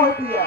मोहितिया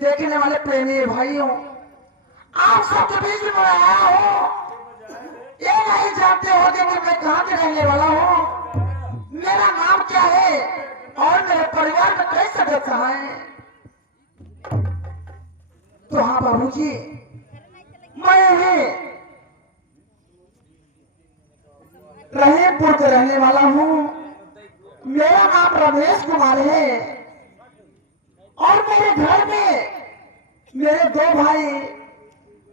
देखने वाले प्रेमी भाइयों, आप सबके बीच में मैं आया हूँ। ये नहीं जानते हो कि मैं कहाँ के रहने वाला हूँ। मेरा नाम चाहें तो हाँ बाबूजी, मैं ही रहीमपुर का रहने वाला हूँ। मेरा नाम रमेश कुमार है और मेरे घर में मेरे दो भाई,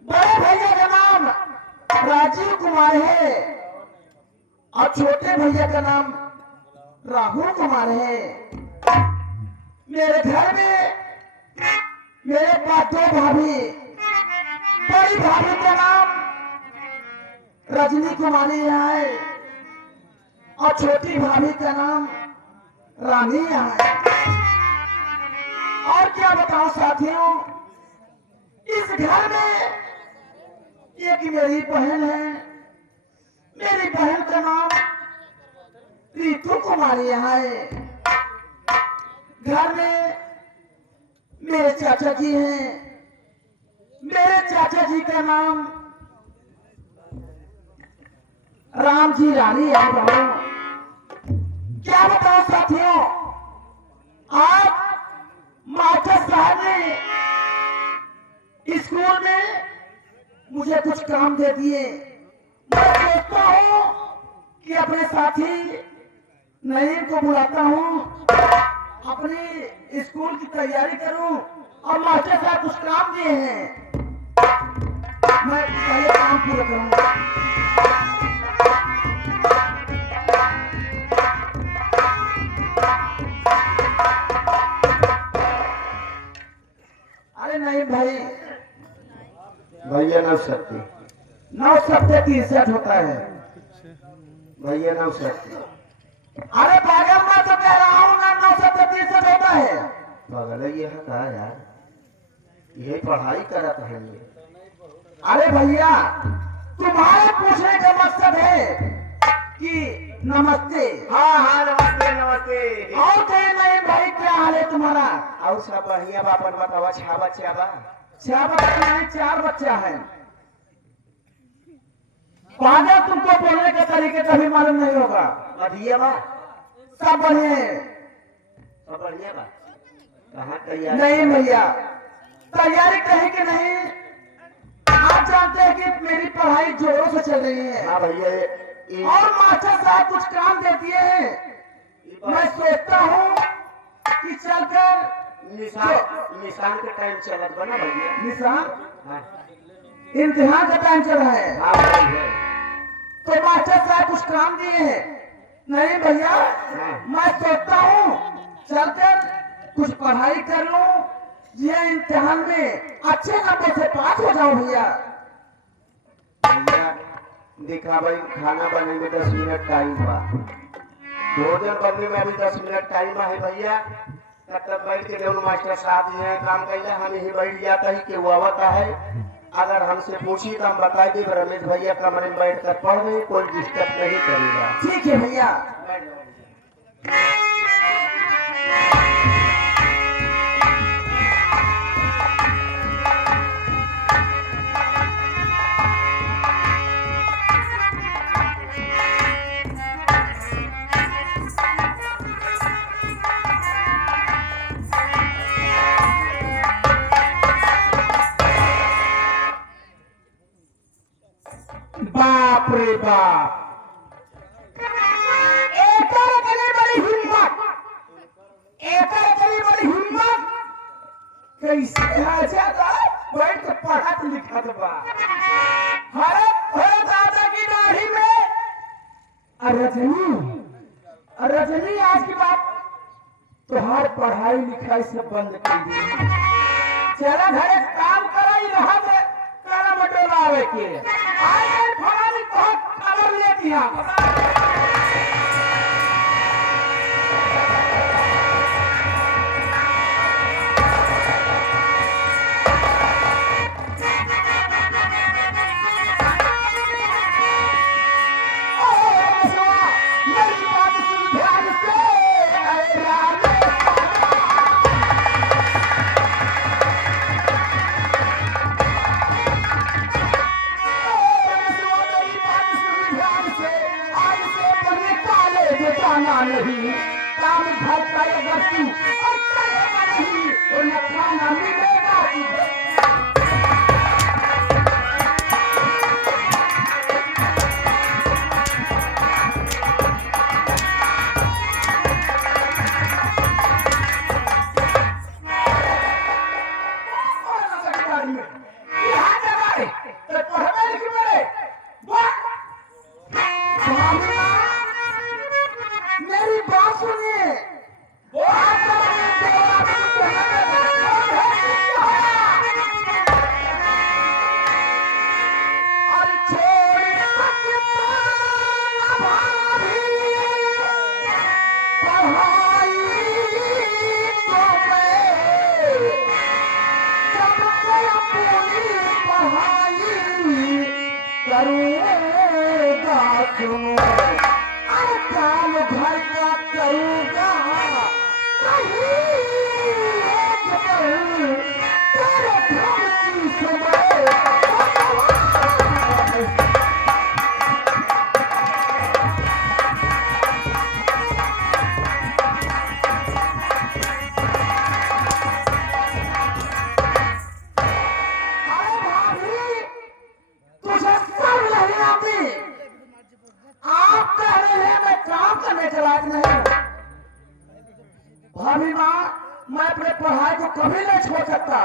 बड़े भैया का नाम राजीव कुमार है और छोटे भैया का नाम राहुल कुमार है। मेरे घर में मेरे पास दो भाभी, बड़ी भाभी का नाम रजनी कुमारी है और छोटी भाभी का नाम रानी है। और क्या बताऊं साथियों, इस घर में एक मेरी बहन है। मेरी बहन का नाम रीतू कुमारी है। घर में मेरे चाचा जी हैं। मेरे चाचा जी का नाम राम जी रानी है। क्या बताओ साथियों, आज मास्टर साहब ने स्कूल में मुझे कुछ काम दे दिए। मैं सोचता हूँ कि अपने साथी नईम को बुलाता हूँ, अपनी स्कूल की तैयारी करूं और मास्टर साहब कुछ काम दिए हैं, मैं पहले काम पूरा करूंगा। अरे नहीं भाई, भैया 970 970 63 होता है। भैया 970 अरे पागल, मैं तो कह रहा हूँ ना 970 63 होता है। बगल ये है कहा यार, यही पढ़ाई करत है ये। अरे भैया, तुम्हारे पूछने का मकसद है कि नमस्ते। हाँ हाँ नमस्ते नमस्ते। और कहीं नहीं भाई, क्या हाल है तुम्हारा? और सब बढ़िया बापन बतावा, छा बच्चा बा? 6 बच्चे नहीं, 4 बच्चा है। पागल, तुमको बोलने के तरीके कभी मालूम नहीं होगा। बढ़िया बा? सब बढ़िया है। सब बढ़िया बा? कहाँ तैयार? नहीं भैया, तैयारी कहीं की नहीं। आप जानते हैं कि मेरी पढ़ाई जोरों से चल रही है। हाँ भैया और मास्टर साहब कुछ काम दे दिए हैं। मैं सोचता हूँ कि चलकर निशान का टाइम चलत बना भैया। निशान हाँ इम्तिहान का टाइम चल रहा है, हाँ भैया। तो मास्टर साहब कुछ काम दिए हैं। नहीं भैया, मैं सोचता हूँ चलकर कुछ पढ़ाई कर लूं, ये इम्तिहान में अच्छे नंबर से पास हो जाऊं भैया। भैया देखा भाई, खाना बनने में 10 मिनट टाइम बा, भोजन बनने में अभी 10 मिनट टाइम है भैया। तब तक बैठ के देवन मास्टर साहब जी हैं काम कैला, हम यही बैठ जाता ही कि वो आवता है। अगर हमसे पूछी तो हम बता दें रमेश भैया कमरे में बैठ कर पढ़ रहे, कोई डिस्टर्ब नहीं करेगा। ठीक है भैया। बाप रे बाप, एकर बड़ी हिम्मत, एकर बड़ी हिम्मत, कैसे आजादा बैठ के पढ़त लिखत बा। हरे हरे दादा की दाढ़ी में रजनी आज की बात तुहार पढ़ाई लिखाई से बंद कर दी। चला घरे काम कराई रहा थे, काला मटोला आवे के आज फलानी बहुत खबर ले दिया। मेरी बात सुन ध्यान से, अरे राम नहीं, काम घर का अगर तू और करेगा नहीं तो न खाना मिलेगा तुझे। मेरी बात सुनिए। करूँगा क्यों अरे काम घर का करूँगा नहीं एक पल तेरे घर की समय अरे भाभी तुझे सब नहीं आती। आप कह रहे हैं मैं काम करने के लायक नहीं हूँ। भाभी माँ मैं अपने पढ़ाई को कभी नहीं छोड़ सकता।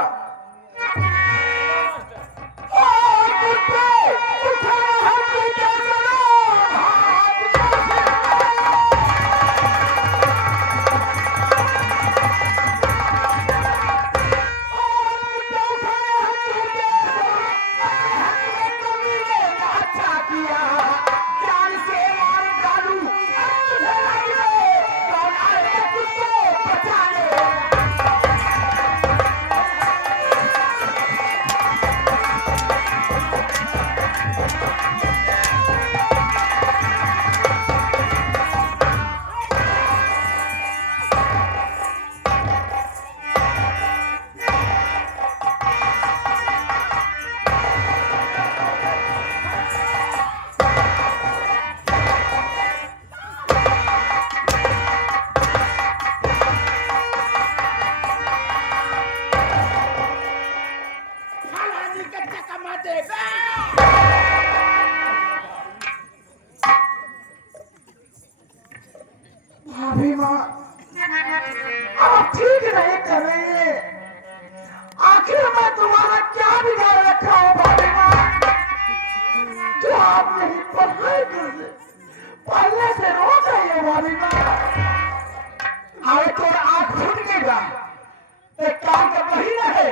भाभी माँ आप ठीक नहीं कर रही है। आखिर मैं तुम्हारा क्या बिगाड़ रखा हूँ भाभी माँ जो आप नहीं पढ़ाई कर पढ़ने से रोक रही है भाभी माँ। अरे तो आँख फूट गएगा एक काम कर वही रहे।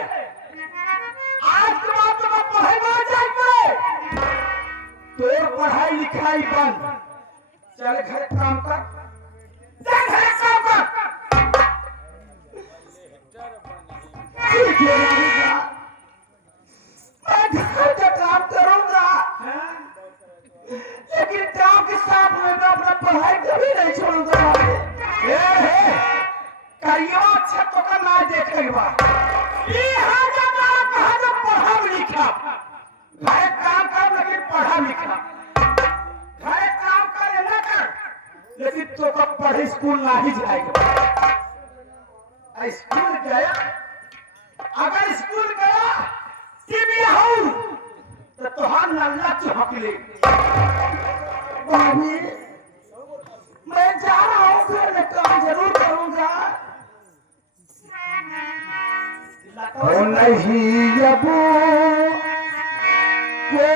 आज के बाद तो मैं पढ़ेगा जाए तो पढ़ाई लिखाई बंद। चल घर काम कर चल घर काम कर। ठीक है भाभी माँ मैं घर का काम करूंगा लेकिन काम के साथ में मैं अपना पढ़ाई कभी नहीं छोड़ूंगा। करियो अच्छा तो करना देखेगा कहा जो पढ़ा लिखा घर काम कर लेकिन पढ़ा लिखा घर काम कर न कर लेकिन तो कब पढ़े स्कूल ना ही जाएगा। स्कूल गया अगर स्कूल गया टीवी हूँ तो तुहार नल्ला चौक ले। भाभी मैं जा रहा हूँ घर में काम जरूर करूंगा। ओ नहीं अबू कोई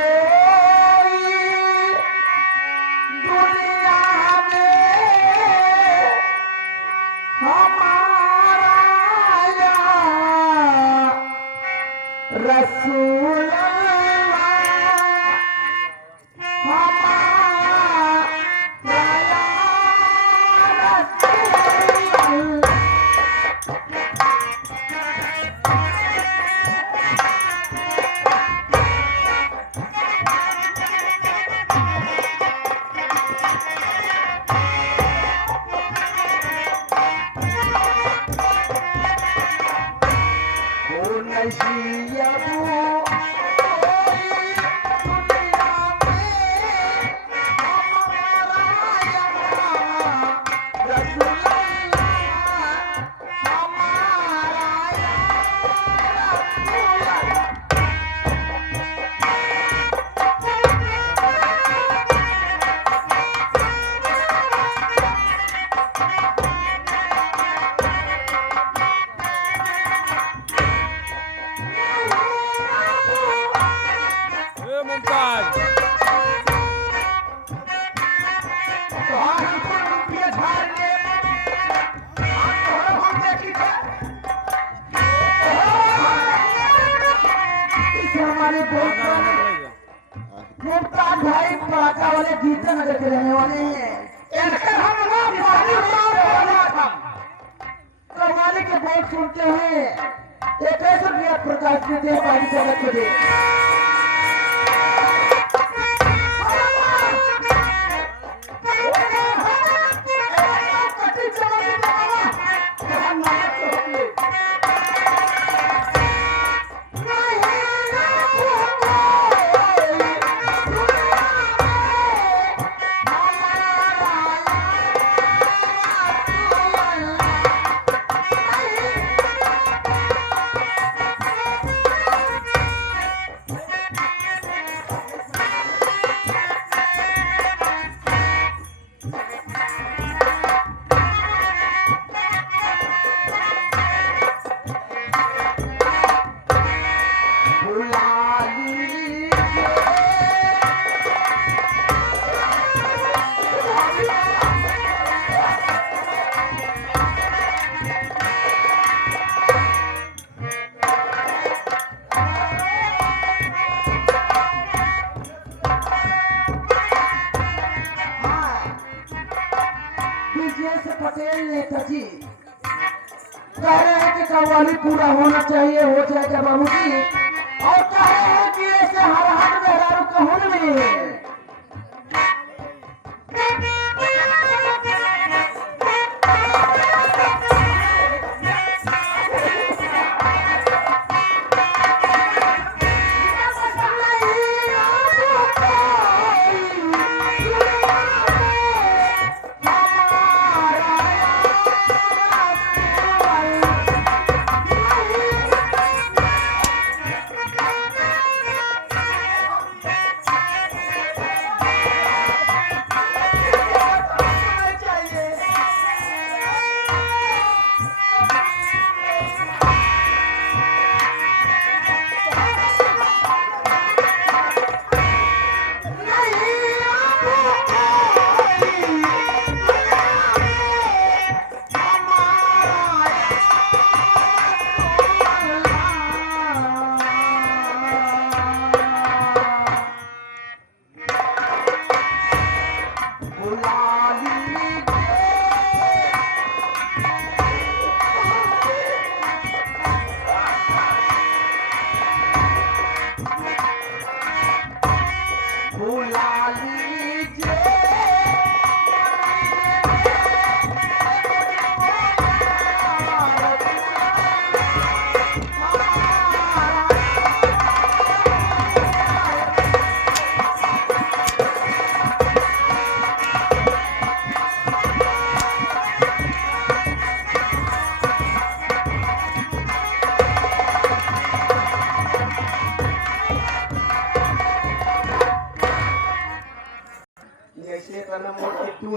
दुनिया में हमारा या रसूल अल्लाह हमारा या रसूल अल्लाह। इलाका वाले गीता नगर के रहने वाले हैं। कव्वाली के बोल सुनते हैं, एक ऐसा भी आप प्रकाश देते हैं पानी जगत को दे। पटेल नेताजी कह रहे हैं कि कव्वाली पूरा होना चाहिए, हो जाएगा बाबूजी, और कह रहे हैं कि ऐसे हर हाथ में हरारू कहून में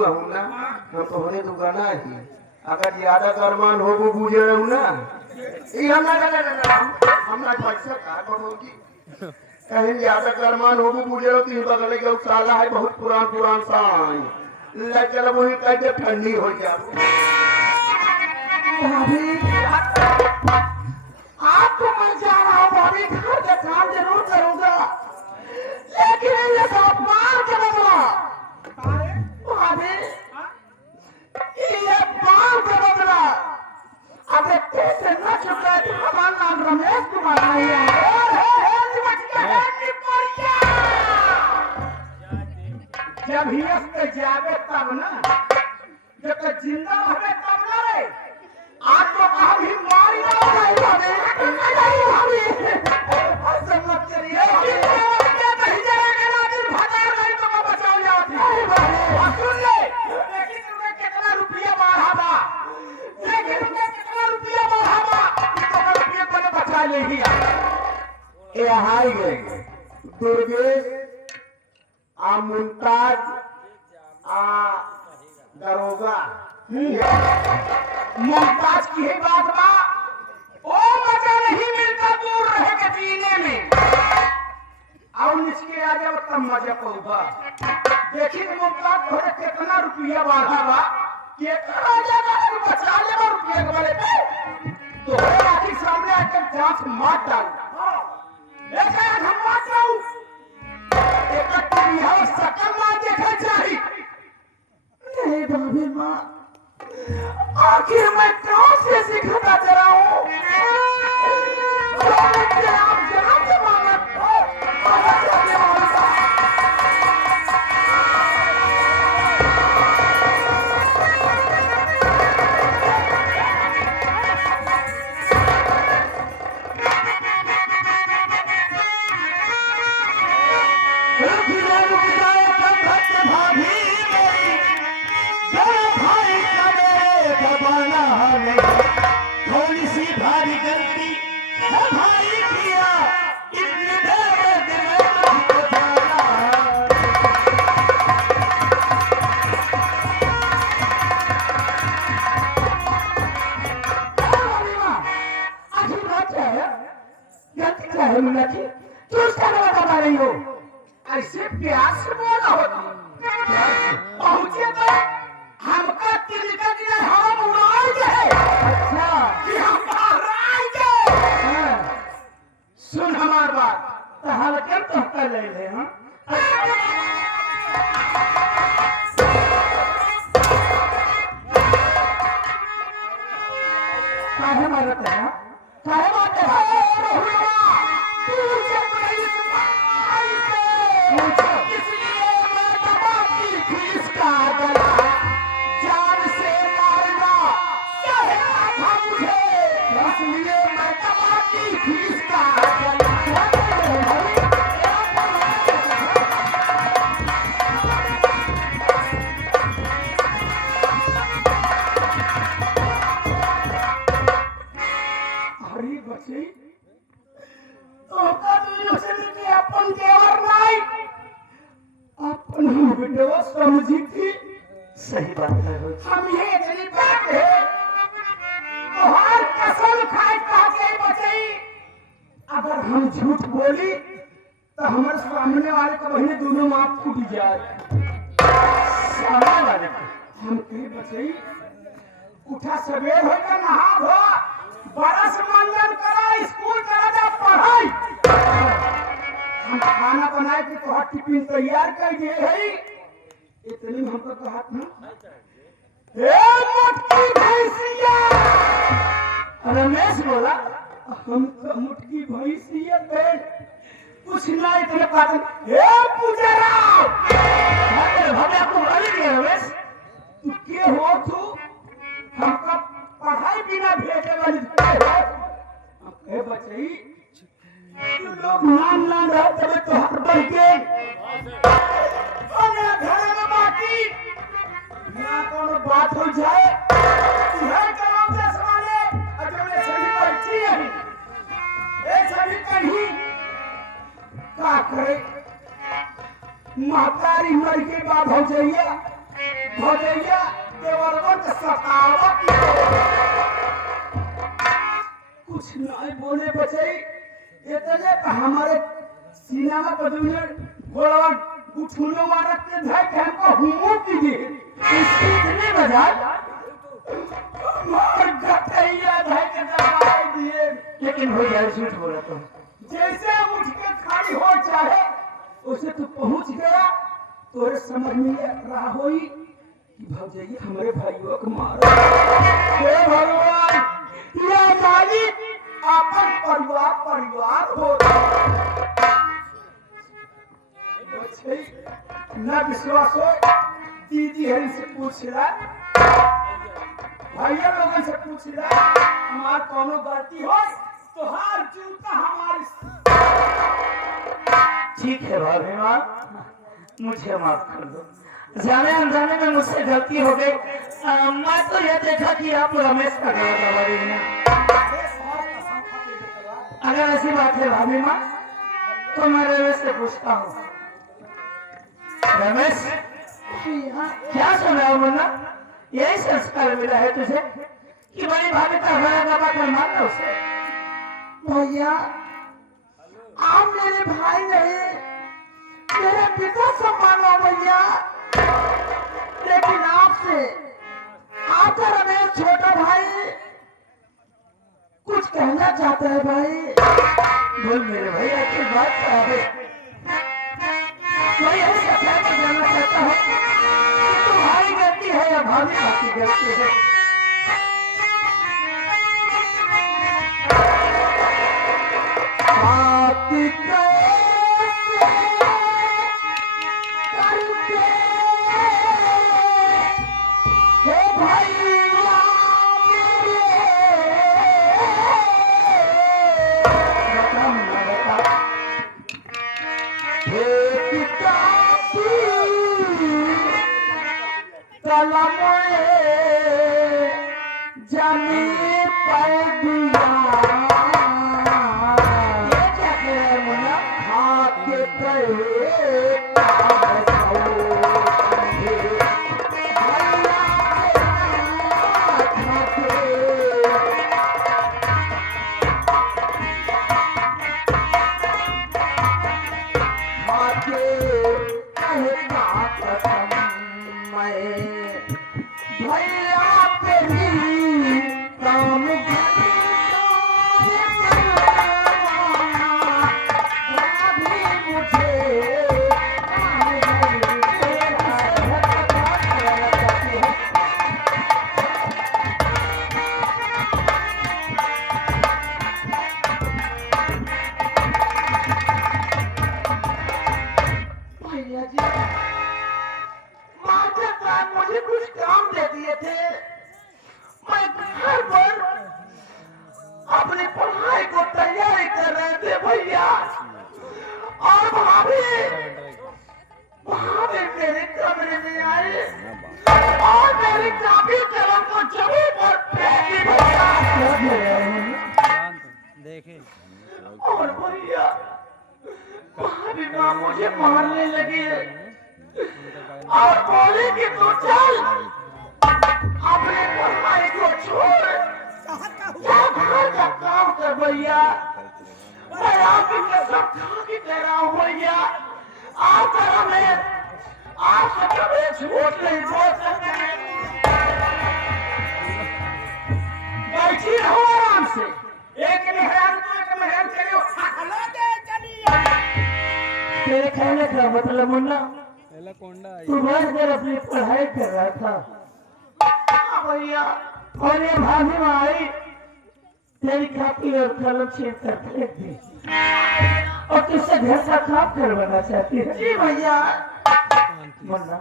हम तो होने तो गाना ही अगर ज्यादा करमान हो वो बुझे रहू ना ई हमरा पैसा का करोगी कहीं ज्यादा करमान हो वो बुझे रहू तीन बगल के साला है बहुत पुरान साई ले चल वही कह के ठंडी हो जा भाभी आपको मैं जा रहा हूं भाभी घर के काम जरूर करूंगा लेकिन ये सब मार के बदला भाभी ये बाल का बदला अगर कैसे न चुका तो हमारा नाम रमेश कुमार नहीं है जब ही जावे तब ना जब तक जिंदा रहे तब ना रे आज तो कभी मारी मत करिए दुर्गेश आ मुमताज आ दरोगा मुमताज की ही बात बा ओ मजा नहीं मिलता दूर रहे के जीने में और निचके आ जाओ तब मजा पौगा देखी मुमताज थोड़े कितना रुपया बाधा बा कितना जगह बचा ले रुपया के वाले पे तो आखिर सामने आकर जांच मार डाल लेकिन हम मार जाऊं एक यह सकल मां देखा चाहिए। नहीं भाभी माँ, आखिर मैं कौन से सिखाता चला हूँ? आप जनाब से मांगा थोड़ी सी भारी गलती है भाई किया, इतनी देर में मुझको जाना। आखिर बात क्या है? गलती क्या है मीनाक्षी? तू उसका गला दबा रही हो। ऐसे प्यार से बोला होती पहुंचे तो हमका तिलका दिया, हम उड़ाएंगे। अच्छा कि हम बाहर आएंगे। हाँ, सुन हमार बात। तो हल्के तो कर ले ले हाँ। काहे मारत है हाँ? काहे मारते है? इसलिए मैं दबाती थी इसका गला, जान से मारना चाहता था मुझे, इसलिए मैं दबाती थी इसका गला। अरे बच्चे, होता तो यूनिवर्सिटी के अपन देवर नहीं, अपन हम बेटवा समझी थी। सही बात है। हम ये इतनी बात है तो हर कसम खाए कहा के बचई, अगर हम झूठ बोली तो हमारे सामने वाले का बहने दोनों माँ फूट जाए। सामने वाले को हम कहीं बचई, उठा सवेर हो कर नहा धो, बरस मंजन करा, स्कूल चला जा पढ़ाई। हम खाना बनाए के तो टिफिन तैयार कर दिए है। इतनी में हमको कहा था, ए मुटकी भैंसिया। रमेश बोला, हम तो मुटकी भैंसिया थे, कुछ ना इतने कारण। ए पुजरा, हमें आपको गाली दिया रमेश। तू के हो तू? हमका पढ़ाई बिना भेजे वाली के हो? हम कहे बचई, तू लोग नाम ना रहे तबे तो हर बढ़ के मेरा घर में बाकी ना कोनो बात हो जाए। तुम्हें काम दस वाले अजमे सभी बैठी है, ए सभी कहीं का करे? महतारी मर के बाद भौजैया देवरवन के सतावत कुछ नहीं बोले बचई। इतने तो हमारे सीना में कदूने गोलवा उठने वाला के धाय के हमको हुमो कीजिए। इतनी मजाक, मार गटैया धाय के दबाई दिए। लेकिन हो यार झूठ बोला तो। जैसे उठ के खड़ी हो चाहे उसे तू पहुंच गया, तोरे समझ में रहा होई कि भौजाई हमारे भाइयों को मारो। हे भगवान, या मालिक अपन परिवार हो। बच्चे न विश्वास हो, दीदी हरी से पूछला, भैया लोगों से पूछला, हमार कोनो गलती हो तो हार जूता हमारी। ठीक है भाभी माँ, मुझे माफ कर दो। जाने अनजाने में मुझसे गलती हो गई। मैं तो यह देखा कि आप रमेश का गला दबा रही हैं। अगर ऐसी बात है भाभी माँ, तो मैं रमेश से पूछता हूँ। रमेश, क्या सुना हो मुन्ना? यही संस्कार मिला है तुझे कि बड़ी भाभी का गला दबा कर मारना उसे? भैया, आप मेरे भाई नहीं, मेरे पिता सम्मान हो भैया। लेकिन आपसे आपका रमेश छोटा भाई कुछ कहना चाहता है भाई। बोल मेरे भैया की बात क्या है? मैं यही सच्चाई को जानना चाहता हूँ कि तुम्हारी गलती है या भाभी की गलती है। आपकी जमी पर दिया ये क्या कह रहे मुन्ना खाके गए भैया तेरी काम भैया जी मास्टर साहब मुझे कुछ काम दे दिए थे। मैं घर पर अपनी पढ़ाई को तैयारी कर रहे थे भैया, और भाभी मेरे कमरे में आए और मेरी काफी कलम को जमीन पर फेंकी भैया। देखे और भैया भाभी माँ मुझे मारने लगी और बोले कि तू चल अपने पढ़ाई को छोड़ जा घर का काम कर भैया। मैं आपकी कसम खा के कह रहा हूँ भैया, आपका हमें आपसे कभी झूठ नहीं बोल सकते हैं। बैठी रहो आराम से, एक मेहरान को एक मेहरान चलियो तेरे कहने का मतलब मुन्ना तू बैठ कर अपनी पढ़ाई कर रहा था। हाँ भैया, और ये भाभी माँ आई तेरी कापी और कलम छीन कर फेंक दी और तुझसे घर का काम करवाना चाहती है। जी भैया। मुन्ना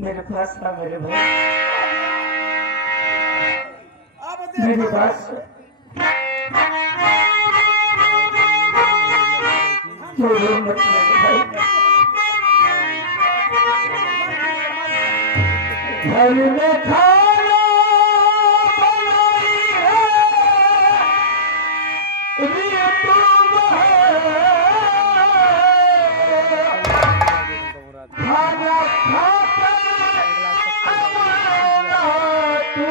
मेरे पास ना मेरे भाई, मेरी बात सुन। मत मेरे भाई, घर में खाना बनाई है तुम खाना खाते तू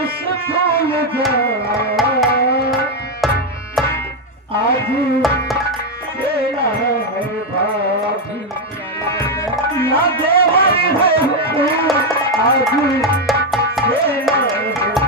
इस फूल जा आज तेरा है भाभी ना देवर है आज तेरा है